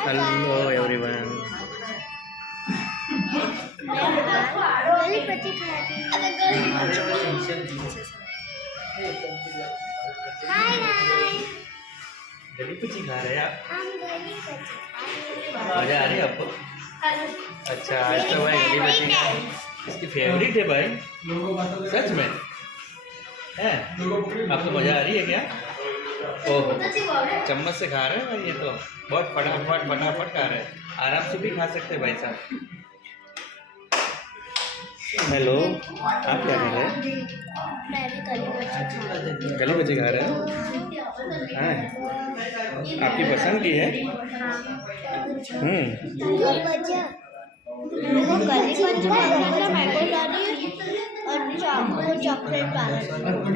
Hello everyone. गली कुची खा रहे हैं आप? मजा आ रही है आपको? अच्छा, आज तो भाई गली कुची इसकी फेवरेट है भाई, सच में है? आपको मजा आ रही है क्या? ओह, चम्मच से खा रहे हैं भाई, ये तो बहुत फटाफट खा रहे हैं। आराम से भी खा सकते हैं भाई साहब। हेलो, आप क्या खा रहे हैं? गली बच्चे खा रहे हैं? हाँ, आपकी पसंद की है?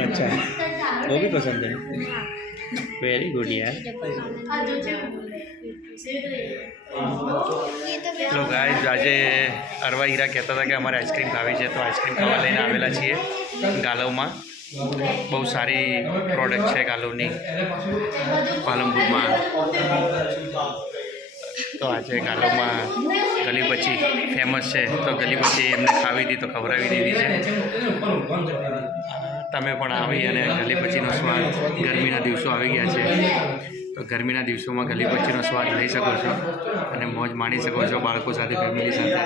अच्छा, वो भी पसंद है। वेरी गुड यार। तो गाइस, આજે અરવા હીરા કહેતા હતા કે અમારે આઈસ્ક્રીમ ખાવી છે, તો આઈસ્ક્રીમ ખાવા લઈને આવેલા છીએ ગાલવમાં। બહુ સારી પ્રોડક્ટ છે ગાલવની, પાલનપુરમાં। તો આજે ગાલવમાં ગલી બચ્ચી ફેમસ છે, તો ગલી બચ્ચી એમને ખાવી હતી તો ખવડાવી દીધી છે। તમે પણ આવી અને ગલી બચ્ચીનો સ્વાદ, ગરમીના દિવસો આવી ગયા છે તો ગરમીના દિવસોમાં ગલી બચ્ચીનો સ્વાદ લઈ શકો છો અને મોજ માણી શકો છો બાળકો સાથે, ફેમિલી સાથે।